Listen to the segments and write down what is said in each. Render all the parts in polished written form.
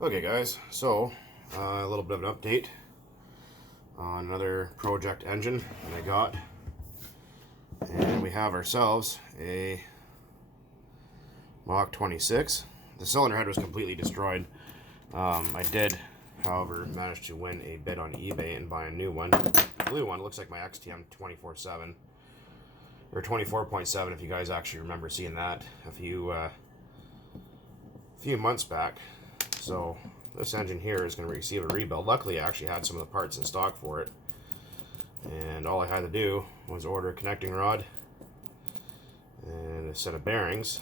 Okay guys, so a little bit of an update on another project engine that I got, and we have ourselves a Mach 26. The cylinder head was completely destroyed. I did, however, manage to win a bid on eBay and buy a new one. Blue one looks like my XTM 24/7 or 24.7 if you guys actually remember seeing that a few months back. So this engine here is going to receive a rebuild. Luckily I actually had some of the parts in stock for it, and all I had to do was order a connecting rod and a set of bearings.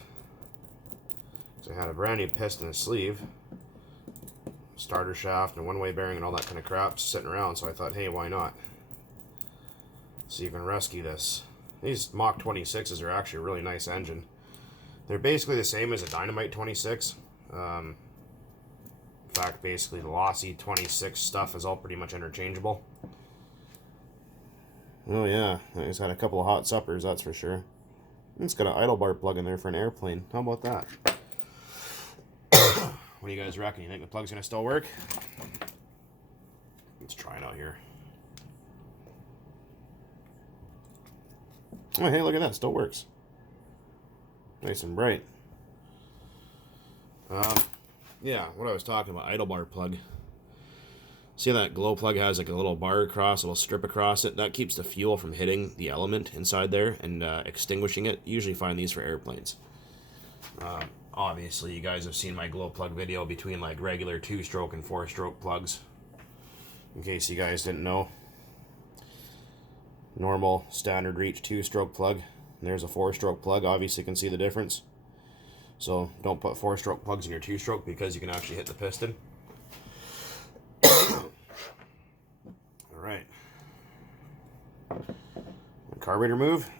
So I had a brand new piston and sleeve, starter shaft and a one-way bearing and all that kind of crap sitting around, so I thought, hey, why not see if you can rescue this. These Mach 26s are actually a really nice engine. They're basically the same as a Dynamite 26. In fact, basically the Lossy 26 stuff is all pretty much interchangeable. Oh yeah, it's had a couple of hot suppers, that's for sure. It's got an idle bar plug in there for an airplane. How about that? What do you guys reckon? You think the plug's gonna still work? Let's try it out here. Oh hey, look at that, still works. Nice and bright. Yeah, what I was talking about, idle bar plug. See how that glow plug has like a little bar across, a little strip across it? That keeps the fuel from hitting the element inside there and extinguishing it. Usually find these for airplanes. Obviously, you guys have seen my glow plug video between like regular 2-stroke and 4-stroke plugs. In case you guys didn't know. Normal, standard reach 2-stroke plug. There's a 4-stroke plug. Obviously, you can see the difference. So don't put 4-stroke plugs in your 2-stroke because you can actually hit the piston. Alright. Carburetor move?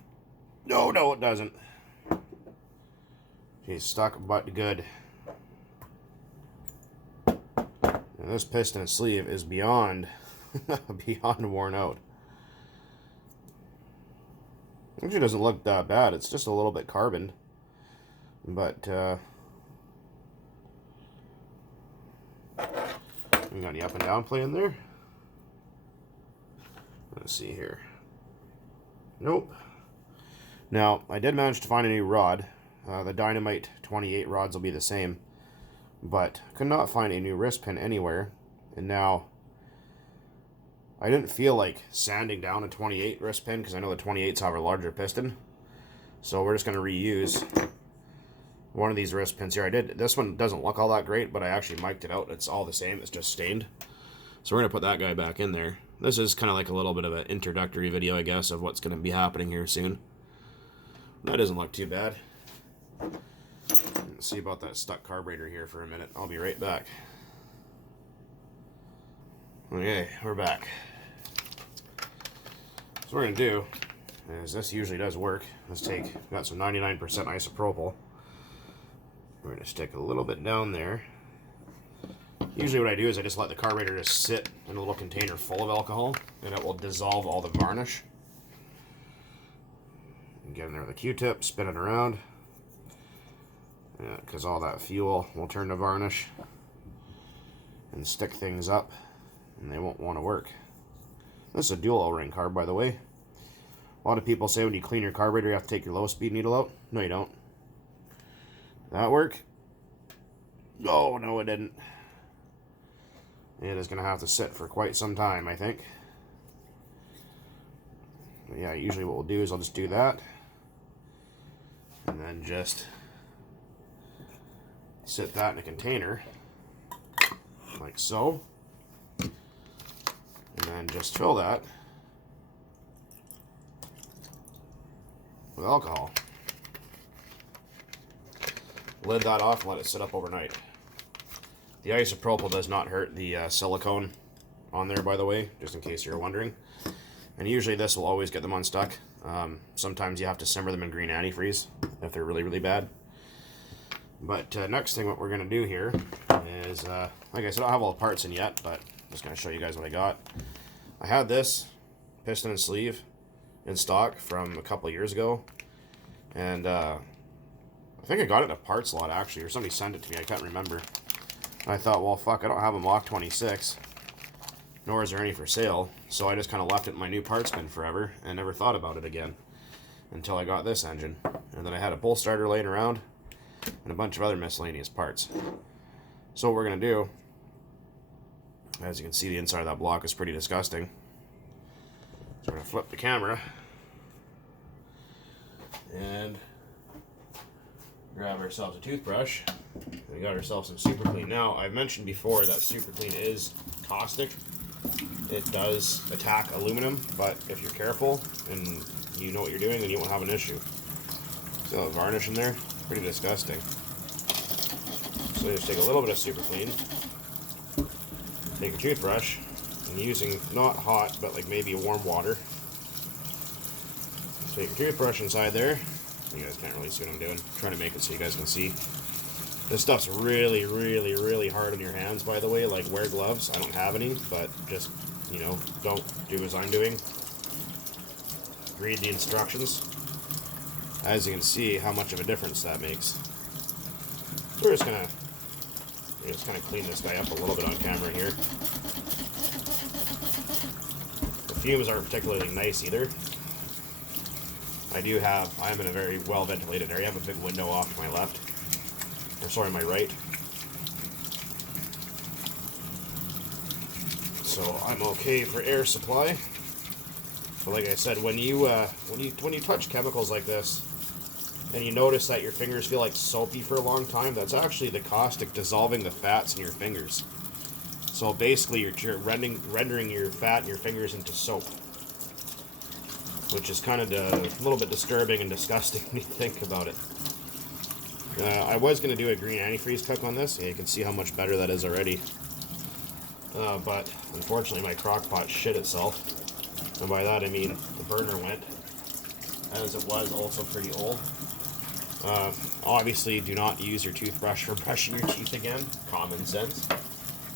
No, it doesn't. She's stuck but good. And this piston and sleeve is beyond worn out. Actually doesn't look that bad. It's just a little bit carboned. But we got any up and down play in there? Let's see here. Nope. Now, I did manage to find a new rod. The Dynamite 28 rods will be the same, but could not find a new wrist pin anywhere. And now, I didn't feel like sanding down a 28 wrist pin because I know the 28s have a larger piston. So we're just going to reuse one of these wrist pins here. This one doesn't look all that great, but I actually mic'd it out. It's all the same. It's just stained. So we're going to put that guy back in there. This is kind of like a little bit of an introductory video, I guess, of what's going to be happening here soon. That doesn't look too bad. Let's see about that stuck carburetor here for a minute. I'll be right back. Okay, we're back. So what we're going to do is, this usually does work. Let's got some 99% isopropyl. We're going to stick a little bit down there. Usually what I do is I just let the carburetor just sit in a little container full of alcohol, and it will dissolve all the varnish. Get in there with a Q-tip, spin it around, because all that fuel will turn to varnish and stick things up, and they won't want to work. This is a dual O-ring carb, by the way. A lot of people say when you clean your carburetor you have to take your low-speed needle out. No, you don't. Did that work? Oh, no, it didn't. It is going to have to sit for quite some time, I think. But yeah, usually what we'll do is I'll just do that. And then just sit that in a container, like so. And then just fill that with alcohol. Lid that off and let it sit up overnight. The isopropyl does not hurt the silicone on there, by the way, just in case you're wondering. And usually this will always get them unstuck. Sometimes you have to simmer them in green antifreeze if they're really, really bad. But next thing what we're going to do here is, like I said, I don't have all the parts in yet, but I'm just going to show you guys what I got. I had this piston and sleeve in stock from a couple of years ago. And I think I got it in a parts lot, actually, or somebody sent it to me. I can't remember. I thought, well, fuck, I don't have a Mach 26, nor is there any for sale, so I just kind of left it in my new parts bin forever and never thought about it again until I got this engine. And then I had a pull starter laying around and a bunch of other miscellaneous parts. So what we're going to do, as you can see, the inside of that block is pretty disgusting. So we're going to flip the camera and grab ourselves a toothbrush. We got ourselves some Super Clean. Now, I've mentioned before that Super Clean is caustic. It does attack aluminum, but if you're careful and you know what you're doing, then you won't have an issue. See that varnish in there? Pretty disgusting. So you just take a little bit of Super Clean, take a toothbrush, and using not hot, but like maybe warm water. Take your toothbrush inside there. You guys can't really see what I'm doing. I'm trying to make it so you guys can see. This stuff's really, really, really hard on your hands, by the way. Like, wear gloves. I don't have any, but just, you know, don't do as I'm doing. Read the instructions. As you can see, how much of a difference that makes. We're just gonna clean this guy up a little bit on camera here. The fumes aren't particularly nice either. I am in a very well ventilated area. I have a big window off to my left. Or sorry, my right. So I'm okay for air supply. But like I said, when you touch chemicals like this, and you notice that your fingers feel like soapy for a long time, that's actually the caustic dissolving the fats in your fingers. So basically, you're rendering your fat in your fingers into soap, which is kind of a little bit disturbing and disgusting when you think about it. I was going to do a green antifreeze cook on this. Yeah, you can see how much better that is already. But unfortunately, my crock pot shit itself. And by that I mean the burner went, as it was also pretty old. Obviously, do not use your toothbrush for brushing your teeth again. Common sense.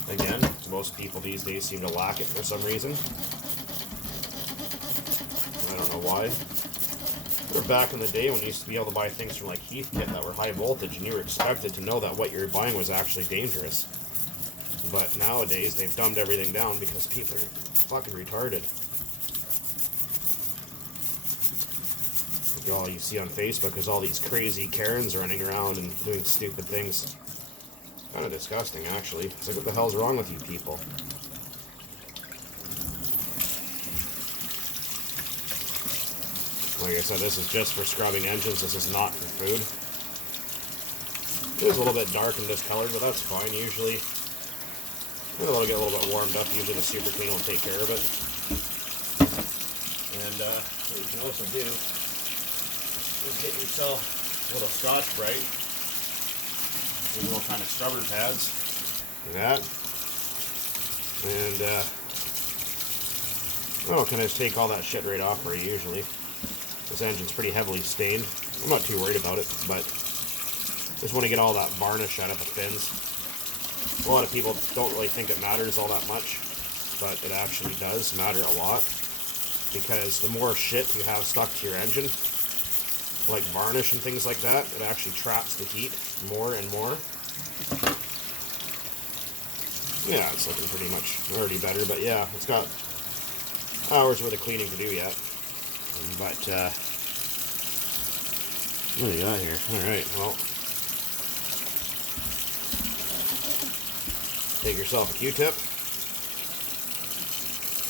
Again, most people these days seem to lack it for some reason. I don't know why. Remember back in the day when you used to be able to buy things from like Heathkit that were high voltage and you were expected to know that what you were buying was actually dangerous. But nowadays they've dumbed everything down because people are fucking retarded. Like all you see on Facebook is all these crazy Karens running around and doing stupid things. Kind of disgusting, actually. It's like, what the hell's wrong with you people? Like I said, this is just for scrubbing engines. This is not for food. It is a little bit dark and discolored, but that's fine. Usually, it'll get a little bit warmed up. Usually the Super Clean will take care of it. And what you can also do is get yourself a little Scotch-Brite. These little kind of scrubber pads. Like that. And, oh, can I just take all that shit right off for you usually. This engine's pretty heavily stained. I'm not too worried about it, but just want to get all that varnish out of the fins. A lot of people don't really think it matters all that much, but it actually does matter a lot, because the more shit you have stuck to your engine, like varnish and things like that, it actually traps the heat more and more. Yeah, it's looking pretty much already better, but yeah, it's got hours worth of cleaning to do yet. But, what do you got here? Alright, well, take yourself a Q-tip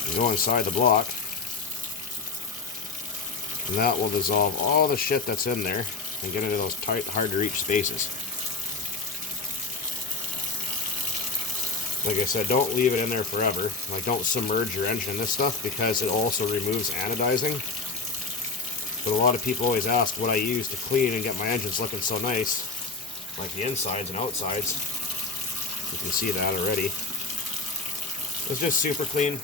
and go inside the block, and that will dissolve all the shit that's in there and get into those tight, hard to reach spaces. Like I said, don't leave it in there forever. Like, don't submerge your engine in this stuff, because it also removes anodizing. But a lot of people always ask what I use to clean and get my engines looking so nice, like the insides and outsides. You can see that already. It's just Super Clean,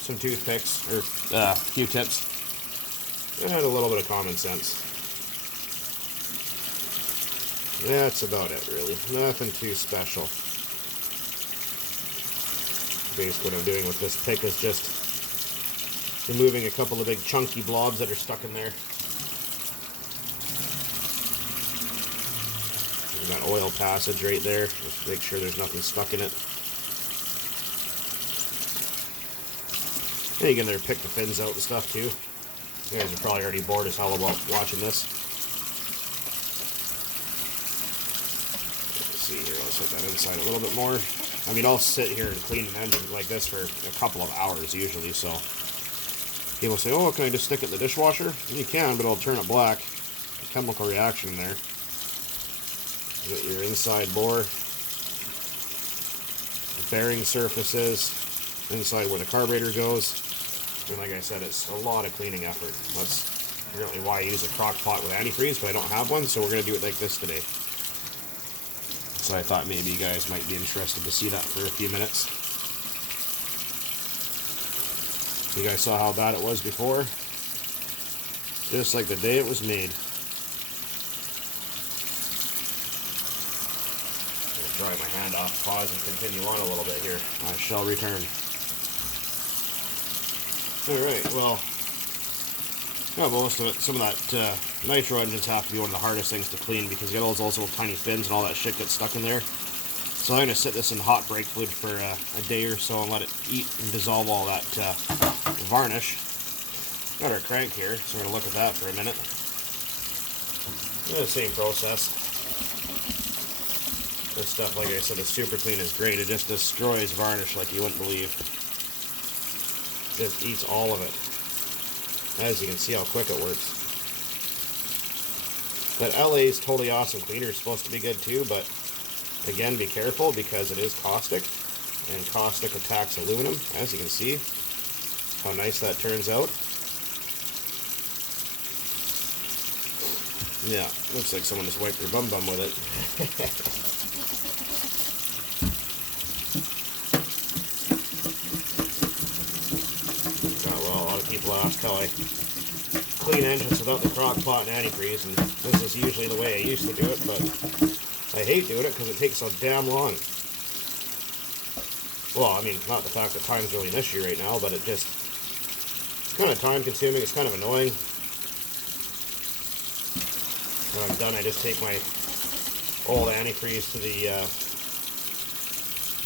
some toothpicks, or Q-tips, and a little bit of common sense. That's about it, really. Nothing too special. Basically what I'm doing with this pick is just removing a couple of big chunky blobs that are stuck in there. Got oil passage right there. Just make sure there's nothing stuck in it. And you can there pick the fins out and stuff too. You guys are probably already bored as hell about watching this. Let's see here, let's hit that inside a little bit more. I mean, I'll sit here and clean an engine like this for a couple of hours usually, so. People say, oh, can I just stick it in the dishwasher? And you can, but it'll turn it black. A chemical reaction there. You get your inside bore. The bearing surfaces. Inside where the carburetor goes. And like I said, it's a lot of cleaning effort. That's apparently why I use a crock pot with antifreeze, but I don't have one, so we're going to do it like this today. So I thought maybe you guys might be interested to see that for a few minutes. You guys saw how bad it was before? Just like the day it was made. I'll dry my hand off, pause, and continue on a little bit here. I shall return. Alright, well, most of it, some of that nitro engines have to be one of the hardest things to clean because you get all those little tiny fins and all that shit gets stuck in there. So I'm going to sit this in hot brake fluid for a day or so and let it eat and dissolve all that varnish. Got our crank here, so we're going to look at that for a minute. The same process. This stuff, like I said, is super clean, is great. It just destroys varnish like you wouldn't believe. Just eats all of it. As you can see how quick it works. That LA's Totally Awesome cleaner is supposed to be good too, but again, be careful because it is caustic, and caustic attacks aluminum, as you can see. How nice that turns out. Yeah, looks like someone just wiped their bum with it. Well, a lot of people ask how I clean engines without the crock pot and antifreeze, and this is usually the way I used to do it, but I hate doing it because it takes so damn long. Well, I mean, not the fact that time's really an issue right now, but it's kind of time consuming, it's kind of annoying. When I'm done, I just take my old antifreeze to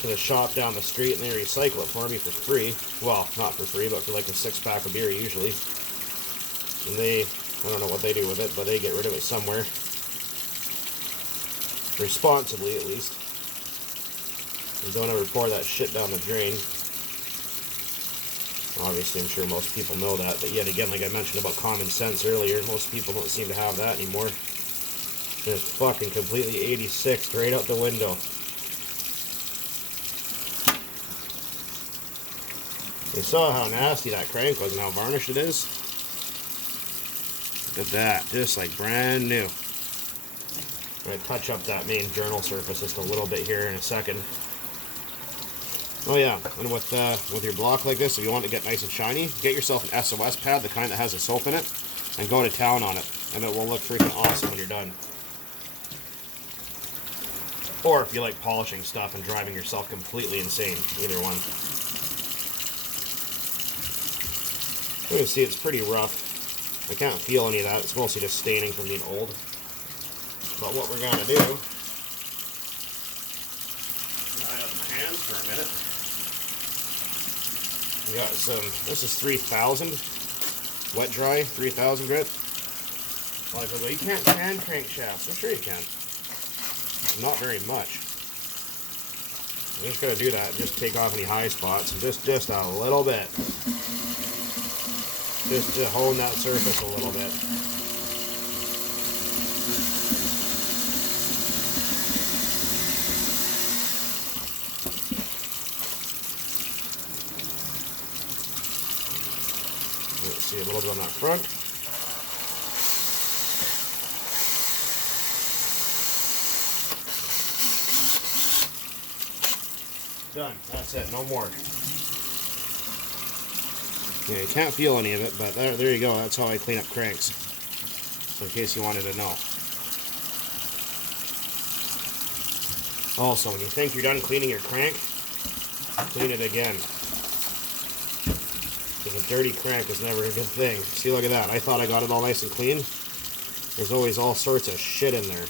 the shop down the street and they recycle it for me for free. Well, not for free, but for like a 6-pack of beer usually. And I don't know what they do with it, but they get rid of it somewhere. Responsibly, at least. And don't ever pour that shit down the drain. Obviously, I'm sure most people know that, but yet again, like I mentioned about common sense earlier, most people don't seem to have that anymore. Just fucking completely 86 right out the window. You saw how nasty that crank was and how varnished it is? Look at that, just like brand new. I'm going to touch up that main journal surface just a little bit here in a second. Oh yeah, and with your block like this, if you want to get nice and shiny, get yourself an SOS pad, the kind that has a soap in it, and go to town on it, and it will look freaking awesome when you're done. Or if you like polishing stuff and driving yourself completely insane, either one. You can see it's pretty rough. I can't feel any of that, it's mostly just staining from being old. But what we're going to do, dry out my hands for a minute. We got some, this is 3000 wet dry, 3000 grit. A lot of people go, you can't sand crankshafts. I'm sure you can. Not very much. I'm just going to do that, just take off any high spots, and just a little bit. Just to hone that surface a little bit. Let's see a little bit on that front. Done. That's it. No more. Yeah, you can't feel any of it, but there you go. That's how I clean up cranks. So in case you wanted to know. Also, when you think you're done cleaning your crank, clean it again. Because a dirty crank is never a good thing. See, look at that. I thought I got it all nice and clean. There's always all sorts of shit in there.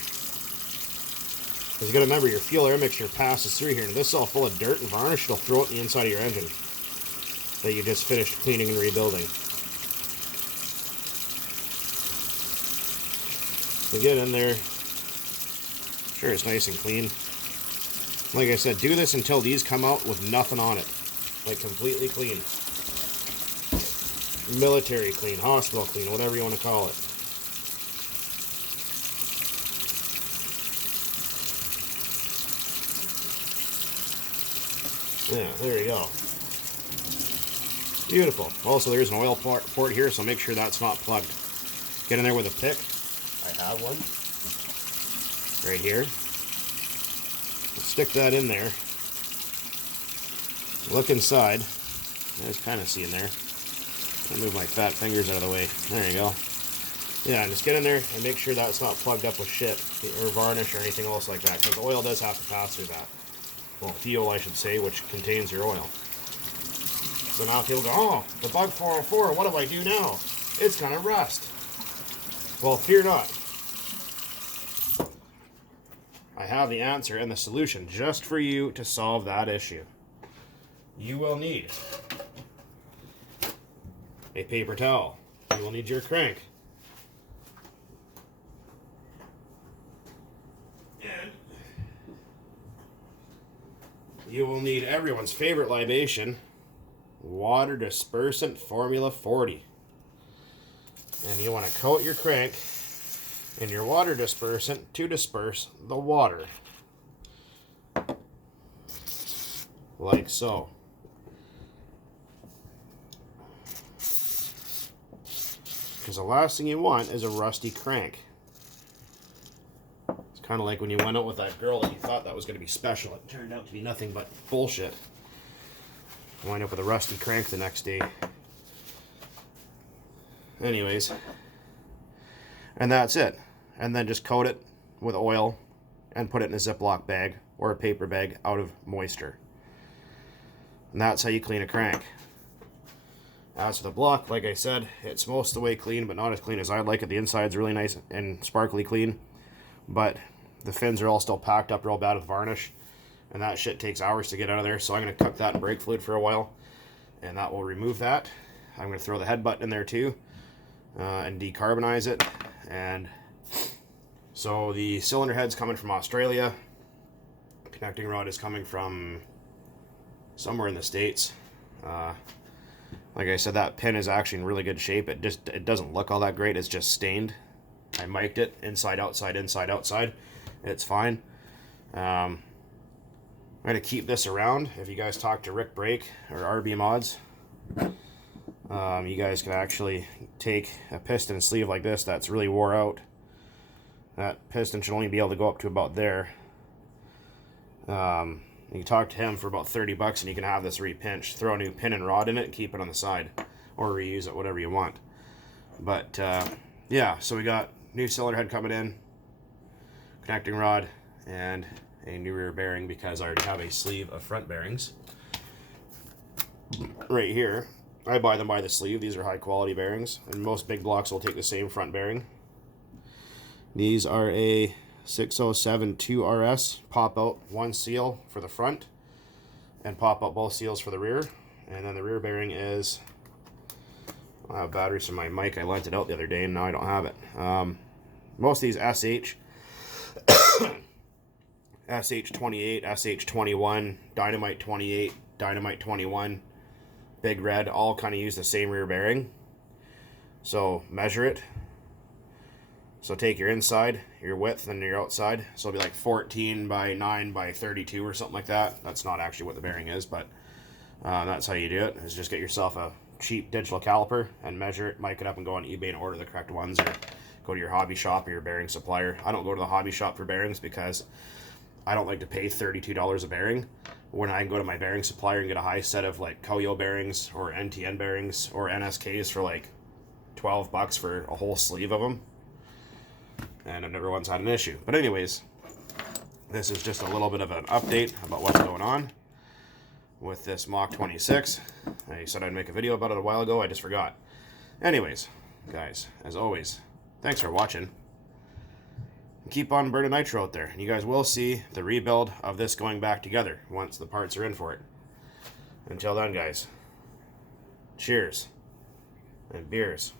Because you got to remember, your fuel air mixture passes through here, and this is all full of dirt and varnish. It'll throw it in the inside of your engine that you just finished cleaning and rebuilding. So get in there. Sure, it's nice and clean. Like I said, do this until these come out with nothing on it. Like completely clean. Military clean, hospital clean, whatever you want to call it. Yeah, there you go. Beautiful. Also, there's an oil port here, so make sure that's not plugged. Get in there with a pick. I have one. Right here. Let's stick that in there. Look inside. There's kind of see in there. I'll move my fat fingers out of the way. There you go. Yeah, just get in there and make sure that's not plugged up with shit or varnish or anything else like that, because the oil does have to pass through that. Well, fuel, I should say, which contains your oil. So now people go, oh, the bug 404, what do I do now? It's gonna rust. Well, fear not. I have the answer and the solution just for you to solve that issue. You will need a paper towel. You will need your crank. And you will need everyone's favorite libation, water dispersant formula 40. And you want to coat your crank in your water dispersant to disperse the water. Like so. Because the last thing you want is a rusty crank. It's kind of like when you went out with that girl and you thought that was going to be special. It turned out to be nothing but bullshit. You wind up with a rusty crank the next day. Anyways. And that's it. And then just coat it with oil and put it in a Ziploc bag or a paper bag out of moisture. And that's how you clean a crank. As for the block, like I said, it's most of the way clean, but not as clean as I'd like it. The inside's really nice and sparkly clean, but the fins are all still packed up real bad with varnish, and that shit takes hours to get out of there. So I'm going to cook that in brake fluid for a while, and that will remove that. I'm going to throw the head butt in there too, and decarbonize it. And so the cylinder head's coming from Australia. Connecting rod is coming from somewhere in the States. Like I said, that pin is actually in really good shape. It doesn't look all that great. It's just stained. I mic'd it inside, outside, inside, outside. It's fine. I'm going to keep this around. If you guys talk to Rick Brake or RB Mods, you guys can actually take a piston sleeve like this that's really wore out. That piston should only be able to go up to about there. You can talk to him for about 30 bucks and you can have this repinched. Throw a new pin and rod in it and keep it on the side. Or reuse it, whatever you want. But, yeah, so we got new cylinder head coming in, connecting rod, and a new rear bearing because I already have a sleeve of front bearings. Right here. I buy them by the sleeve. These are high quality bearings. And most big blocks will take the same front bearing. These are a 6072 2RS, pop out one seal for the front and pop out both seals for the rear. And then the rear bearing is, I have batteries from my mic. I lent it out the other day and now I don't have it. Most of these SH SH28, SH21, Dynamite 28, Dynamite 21, Big Red, all kind of use the same rear bearing. So measure it. So take your inside, your width, and your outside. So it'll be like 14 by 9 by 32 or something like that. That's not actually what the bearing is, but that's how you do it. Is just get yourself a cheap digital caliper and measure it, mic it up, and go on eBay and order the correct ones, or go to your hobby shop or your bearing supplier. I don't go to the hobby shop for bearings because I don't like to pay $32 a bearing when I can go to my bearing supplier and get a high set of like Koyo bearings or NTN bearings or NSKs for like 12 bucks for a whole sleeve of them. And I've never once had an issue. But anyways, this is just a little bit of an update about what's going on with this Mach 26. I said I'd make a video about it a while ago. I just forgot. Anyways, guys, as always, thanks for watching. keep on burning nitro out there. And you guys will see the rebuild of this going back together once the parts are in for it. Until then, guys, cheers and beers.